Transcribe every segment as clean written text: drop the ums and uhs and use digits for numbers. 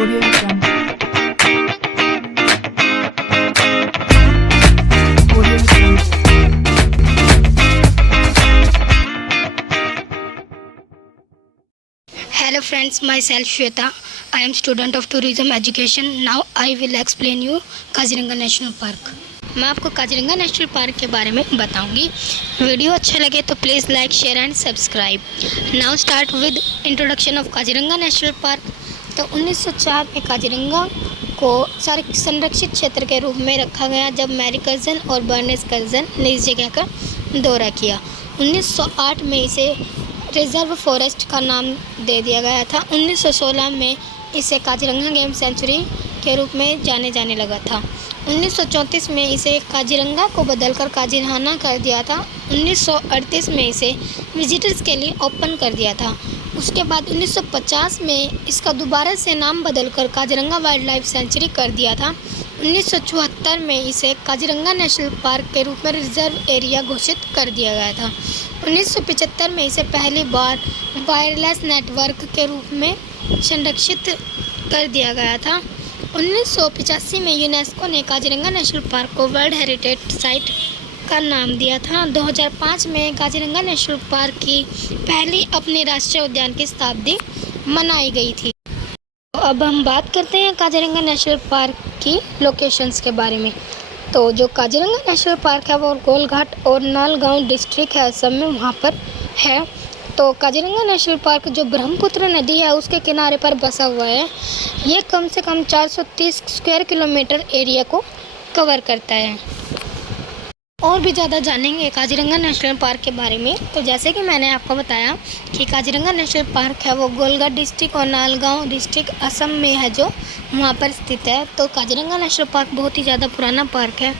Audio Jungle. Audio Jungle. Hello friends, myself Shweta. I am student of tourism education. Now I will explain you Kaziranga national park. मैं आपको Kaziranga national park के बारे में बताऊंगी। Video अच्छा लगे तो please like share and subscribe. Now start with introduction of Kaziranga national park. तो 1904 में काजीरंगा को संरक्षित क्षेत्र के रूप में रखा गया जब मैरी कर्जन और बर्नेस कर्जन ने इस जगह का दौरा किया। 1908 में इसे रिजर्व फॉरेस्ट का नाम दे दिया गया था। 1916 में इसे काजीरंगा गेम सेंचुरी के रूप में जाने लगा था। 1934 में इसे काजीरंगा को बदलकर काजीरहाना कर दिया था। 1938 में इसे विजिटर्स के लिए ओपन कर दिया था। उसके बाद 1950 में इसका दोबारा से नाम बदलकर काजीरंगा वाइल्ड लाइफ सेंचुरी कर दिया था। 1974 में इसे काजीरंगा नेशनल पार्क के रूप में रिजर्व एरिया घोषित कर दिया गया था। 1975 में इसे पहली बार वायरलेस नेटवर्क के रूप में संरक्षित कर दिया गया था। 1985 में यूनेस्को ने काजीरंगा नेशनल पार्क को वर्ल्ड हेरिटेज साइट का नाम दिया था। 2005 में काजीरंगा नेशनल पार्क की पहली अपने राष्ट्रीय उद्यान की शताब्दी मनाई गई थी। तो अब हम बात करते हैं काजीरंगा नेशनल पार्क की लोकेशंस के बारे में। तो जो काजीरंगा नेशनल पार्क है वो गोलघाट और नालगांव डिस्ट्रिक्ट है असम में, वहाँ पर है। तो काजीरंगा नेशनल पार्क जो ब्रह्मपुत्र नदी है उसके किनारे पर बसा हुआ है। ये कम से कम 430 स्क्वायर किलोमीटर एरिया को कवर करता है। और भी ज़्यादा जानेंगे काजीरंगा नेशनल पार्क के बारे में। तो जैसे कि मैंने आपको बताया कि काजीरंगा नेशनल पार्क है वो गोलघाट डिस्ट्रिक्ट और नालगांव डिस्ट्रिक्ट असम में है, जो वहाँ पर स्थित है। तो काजीरंगा नेशनल पार्क बहुत ही ज़्यादा पुराना पार्क है।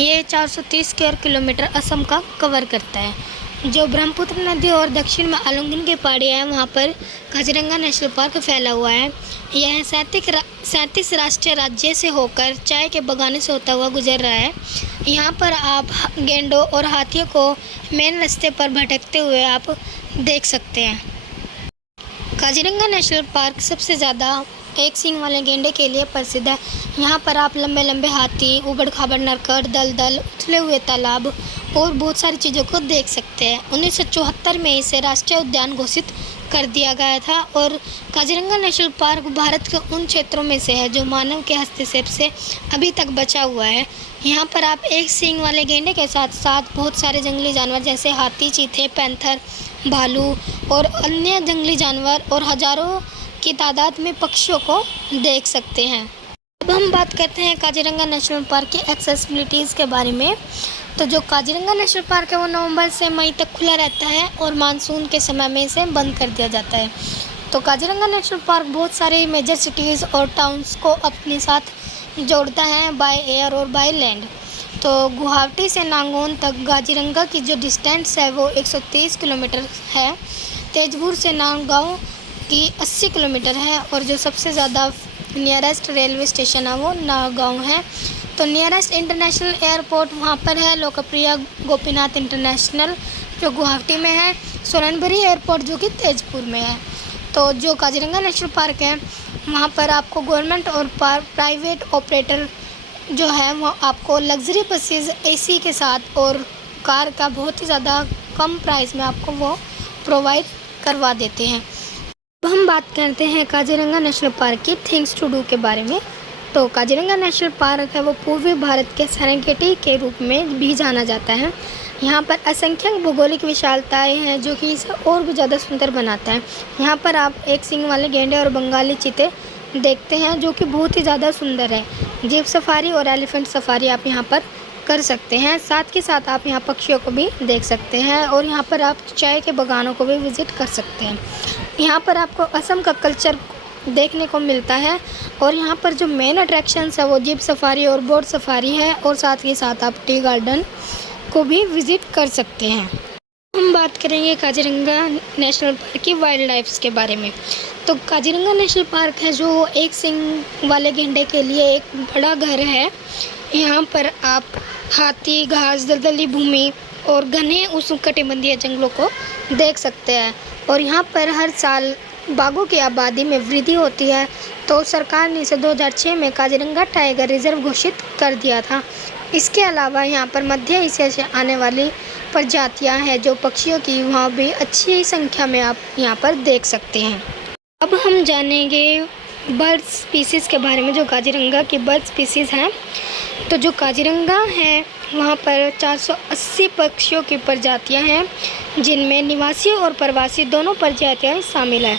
ये 430 स्क्वायर किलोमीटर असम का कवर करता है। जो ब्रह्मपुत्र नदी और दक्षिण में आलोंगन की पहाड़ियाँ हैं वहाँ पर काजीरंगा नेशनल पार्क फैला हुआ है। यह 37 राष्ट्रीय राज्य से होकर चाय के बगानों से होता हुआ गुजर रहा है। यहाँ पर आप गेंडों और हाथियों को मेन रास्ते पर भटकते हुए आप देख सकते हैं। काजीरंगा नेशनल पार्क सबसे ज़्यादा एक सींग वाले गेंडे के लिए प्रसिद्ध है। यहाँ पर आप लंबे लंबे हाथी, उबड़ खाबड़ नरकट, दलदल, उथले हुए तालाब और बहुत सारी चीज़ों को देख सकते हैं। 1974 में इसे राष्ट्रीय उद्यान घोषित कर दिया गया था। और काजीरंगा नेशनल पार्क भारत के उन क्षेत्रों में से है जो मानव के हस्तक्षेप से अभी तक बचा हुआ है। यहाँ पर आप एक सींग वाले गेंडे के साथ साथ बहुत सारे जंगली जानवर जैसे हाथी, चीते, पैंथर, भालू और अन्य जंगली जानवर और हज़ारों की तादाद में पक्षियों को देख सकते हैं। अब हम बात करते हैं काजीरंगा नेशनल पार्क की एक्सेसिबिलिटीज़ के बारे में। तो जो काजीरंगा नेशनल पार्क है वो नवंबर से मई तक खुला रहता है और मानसून के समय में इसे बंद कर दिया जाता है। तो काजीरंगा नेशनल पार्क बहुत सारे मेजर सिटीज़ और टाउन्स को अपने साथ जोड़ता है बाय एयर और बाय लैंड। तो गुवाहाटी से नांगोन तक काजीरंगा की जो डिस्टेंस है वो 130 किलोमीटर है। तेजपुर से नांगगांव की 80 किलोमीटर है और जो सबसे ज़्यादा नियरेस्ट रेलवे स्टेशन है वो नागांव है। तो नियरेस्ट इंटरनेशनल एयरपोर्ट वहाँ पर है लोकप्रिय गोपीनाथ इंटरनेशनल जो गुवाहाटी में है, सोनबरी एयरपोर्ट जो कि तेजपुर में है। तो जो काजीरंगा नेशनल पार्क है वहाँ पर आपको गवर्नमेंट और प्राइवेट ऑपरेटर जो है वो आपको लग्जरी बसेस एसी के साथ और कार का बहुत ही ज़्यादा कम प्राइस में आपको वो प्रोवाइड करवा देते हैं। अब हम बात करते हैं काजीरंगा नेशनल पार्क की थिंग्स टू डू के बारे में। तो काजीरंगा नेशनल पार्क है वो पूर्वी भारत के सेरेंगेटी के रूप में भी जाना जाता है। यहाँ पर असंख्य भौगोलिक विशालताएं हैं जो कि इसे और भी ज़्यादा सुंदर बनाता है। यहाँ पर आप एक सींग वाले गेंडे और बंगाली चीते देखते हैं जो कि बहुत ही ज़्यादा सुंदर है। जीप सफारी और एलिफेंट सफारी आप यहाँ पर कर सकते हैं। साथ के साथ आप यहाँ पक्षियों को भी देख सकते हैं और यहाँ पर आप चाय के बागानों को भी विज़िट कर सकते हैं। यहाँ पर आपको असम का कल्चर देखने को मिलता है और यहाँ पर जो मेन अट्रैक्शंस है वो जीप सफारी और बोट सफारी है और साथ ही साथ आप टी गार्डन को भी विज़िट कर सकते हैं। हम बात करेंगे काजीरंगा नेशनल पार्क की वाइल्ड लाइफ के बारे में। तो काजीरंगा नेशनल पार्क है जो एक सींग वाले गेंडे के लिए एक बड़ा घर है। यहाँ पर आप हाथी, घास, दलदली भूमि और घने उष्णकटिबंधीय जंगलों को देख सकते हैं। और यहाँ पर हर साल बाघों की आबादी में वृद्धि होती है, तो सरकार ने इसे 2006 में काजीरंगा टाइगर रिजर्व घोषित कर दिया था। इसके अलावा यहाँ पर मध्य एशिया से आने वाली प्रजातियाँ हैं जो पक्षियों की वहाँ भी अच्छी संख्या में आप यहाँ पर देख सकते हैं। अब हम जानेंगे बर्ड स्पीसीज़ के बारे में, जो काजीरंगा की बर्ड स्पीसीज़ हैं। तो जो काजीरंगा है वहाँ पर 480 पक्षियों की प्रजातियाँ हैं, जिनमें निवासी और प्रवासी दोनों प्रजातियाँ शामिल हैं।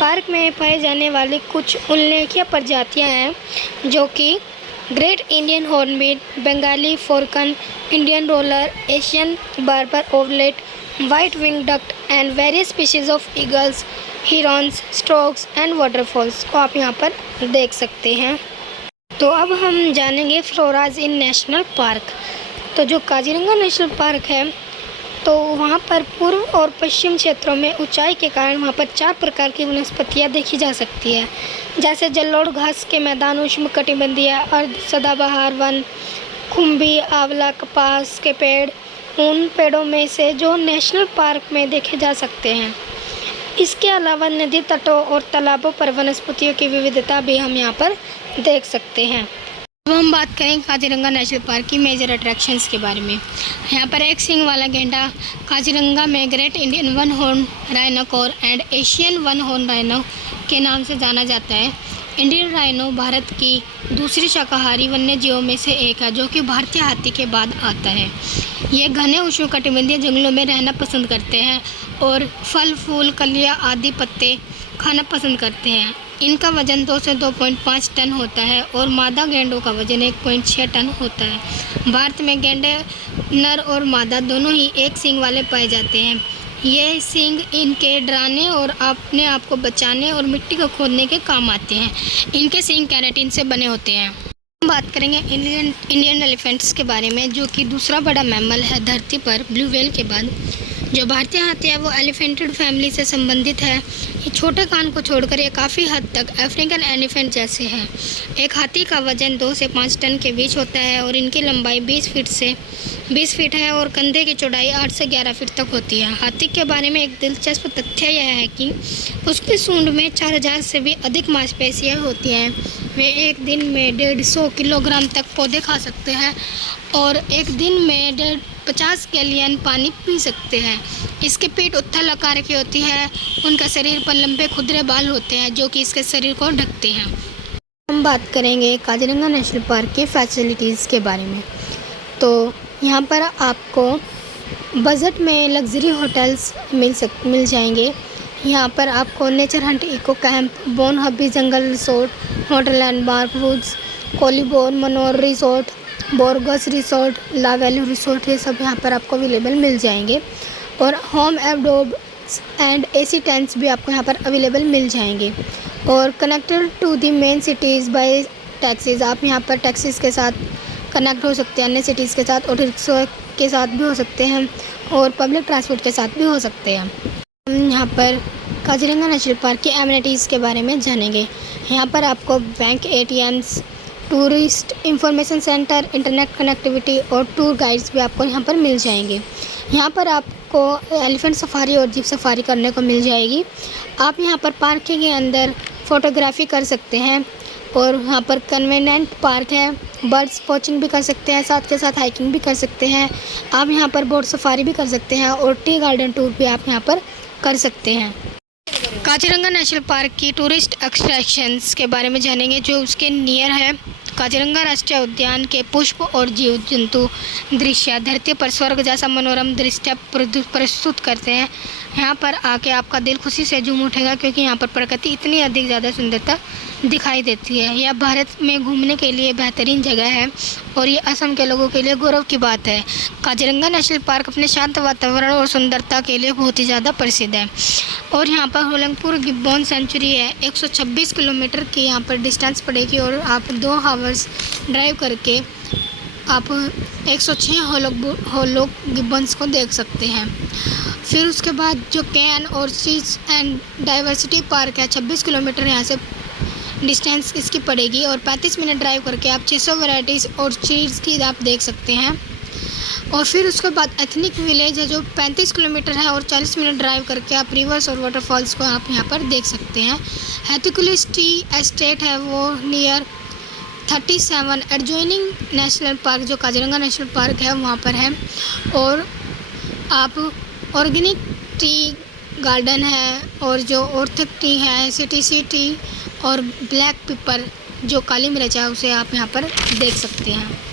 पार्क में पाए जाने वाली कुछ उल्लेखनीय प्रजातियाँ हैं जो कि great Indian hornbill, Bengali florican, Indian roller, Asian barred owlet, white wing duck and various species of eagles, herons, storks and waterfowls को आप यहाँ पर देख सकते हैं। तो अब हम जानेंगे फ्लोराज इन नेशनल पार्क। तो जो काजीरंगा नेशनल पार्क है, तो वहाँ पर पूर्व और पश्चिम क्षेत्रों में ऊंचाई के कारण वहाँ पर 4 प्रकार की वनस्पतियाँ देखी जा सकती है, जैसे जलोढ़ घास के मैदान, उष्णकटिबंधीय अर्ध सदाबहार वन, खुम्भी, आंवला, कपास के पेड़ उन पेड़ों में से जो नेशनल पार्क में देखे जा सकते हैं। इसके अलावा नदी तटों और तालाबों पर वनस्पतियों की विविधता भी हम यहाँ पर देख सकते हैं। अब हम बात करें काजीरंगा नेशनल पार्क की मेजर अट्रैक्शंस के बारे में। यहाँ पर एक सींग वाला गेंडा काजीरंगा में great Indian one horn rhinoceros and Asian one horn rhino के नाम से जाना जाता है। इंडियन राइनो भारत की दूसरी शाकाहारी वन्यजीवों में से एक है, जो कि भारतीय हाथी के बाद आता है। ये घने उष्णकटिबंधीय जंगलों में रहना पसंद करते हैं और फल फूल, कलियाँ आदि पत्ते खाना पसंद करते हैं। इनका वजन 2 से 2.5 टन होता है और मादा गेंडों का वजन 1.6 टन होता है। भारत में गेंडे नर और मादा दोनों ही एक सींग वाले पाए जाते हैं। ये सींग इनके डराने और अपने आप को बचाने और मिट्टी को खोदने के काम आते हैं। इनके सींग केराटिन से बने होते हैं। हम बात करेंगे इंडियन एलिफेंट्स के बारे में, जो कि दूसरा बड़ा मैमल है धरती पर ब्लू व्हेल के बाद। जो भारतीय हाथी है वो एलिफेंटेड फैमिली से संबंधित है। ये छोटे कान को छोड़कर ये काफ़ी हद तक अफ्रीकन एलिफेंट जैसे हैं। एक हाथी का वजन 2 से 5 टन के बीच होता है और इनकी लंबाई 20 फीट है और कंधे की चौड़ाई 8 से 11 फीट तक होती है। हाथी के बारे में एक दिलचस्प तथ्य यह है कि उसकी सूंड में 4000 से भी अधिक मांसपेशियाँ होती हैं। वे एक दिन में 150 किलोग्राम तक पौधे खा सकते हैं और एक दिन में 50 गैलन पानी पी सकते हैं। इसकी पीठ उथल आकार की होती है। उनका शरीर पर लंबे खुरदरे बाल होते हैं जो कि इसके शरीर को ढकते हैं। हम बात करेंगे काजीरंगा नेशनल पार्क के फैसिलिटीज़ के बारे में। तो यहाँ पर आपको बजट में लग्जरी होटल्स मिल जाएंगे। यहाँ पर आपको nature hunt eco camp, Bon Habi jungle resort, hotel landmark woods, Koliabor manor resort, Borgos resort, la value resort, ये सब यहाँ पर आपको अवेलेबल मिल जाएंगे। और होम एडोब्स एंड एसी टेंट्स भी आपको यहाँ पर अवेलेबल मिल जाएंगे। और connected to the main cities by taxis, आप यहाँ पर टैक्सीज़ के साथ कनेक्ट हो सकते हैं, अन्य सिटीज़ के साथ, ऑटो रिक्शा के साथ भी हो सकते हैं और पब्लिक ट्रांसपोर्ट के साथ भी हो सकते हैं। हम यहाँ पर काजीरंगा नेशनल पार्क की एमिनिटीज़ के बारे में जानेंगे। यहाँ पर आपको bank, ATMs, tourist information centre, internet connectivity और टूर गाइड्स भी आपको यहाँ पर मिल जाएंगे। यहाँ पर आपको एलिफेंट सफारी और जीप सफारी करने को मिल जाएगी। आप यहाँ पर पार्क के अंदर फ़ोटोग्राफी कर सकते हैं और यहाँ पर कन्वीनिएंट पार्क है। बर्ड्स वॉचिंग भी कर सकते हैं, साथ के साथ हाइकिंग भी कर सकते हैं। आप यहाँ पर बोट सफारी भी कर सकते हैं और टी गार्डन टूर भी आप यहाँ पर कर सकते हैं। काजीरंगा नेशनल पार्क की टूरिस्ट अट्रैक्शंस के बारे में जानेंगे जो उसके नियर है। काजीरंगा राष्ट्रीय उद्यान के पुष्प और जीव जंतु दृश्य धरती पर स्वर्ग जैसा मनोरम दृश्य प्रस्तुत करते हैं। यहाँ पर आके आपका दिल खुशी से झूम उठेगा, क्योंकि यहाँ पर प्रकृति इतनी अधिक ज़्यादा सुंदरता दिखाई देती है। यह भारत में घूमने के लिए बेहतरीन जगह है और ये असम के लोगों के लिए गौरव की बात है। काजीरंगा नेशनल पार्क अपने शांत वातावरण और सुंदरता के लिए बहुत ही ज़्यादा प्रसिद्ध है। और यहाँ पर होलंगपुर गिब्बन सेंचुरी है। 126 किलोमीटर की यहाँ पर डिस्टेंस पड़ेगी और आप 2 आवर्स ड्राइव करके आप 106 होलो गिब्बन्स को देख सकते हैं। फिर उसके बाद जो कैन और सीज एंड डाइवर्सिटी पार्क है, 26 किलोमीटर यहाँ से डिस्टेंस इसकी पड़ेगी और 35 मिनट ड्राइव करके आप 600 वैराइटीज़ और चीज़ की आप देख सकते हैं। और फिर उसके बाद एथनिक विलेज है जो 35 किलोमीटर है और 40 मिनट ड्राइव करके आप रिवर्स और वाटरफॉल्स को आप यहाँ पर देख सकते हैं। हैथिकुलिस टी एस्टेट है वो नियर 37 एडजॉइनिंग नेशनल पार्क जो काजीरंगा नेशनल पार्क है वहाँ पर है। और आप ऑर्गेनिक टी गार्डन है और जो ऑर्थक टी है, सीटीसी टी और ब्लैक पेपर जो काली मिर्च है उसे आप यहाँ पर देख सकते हैं।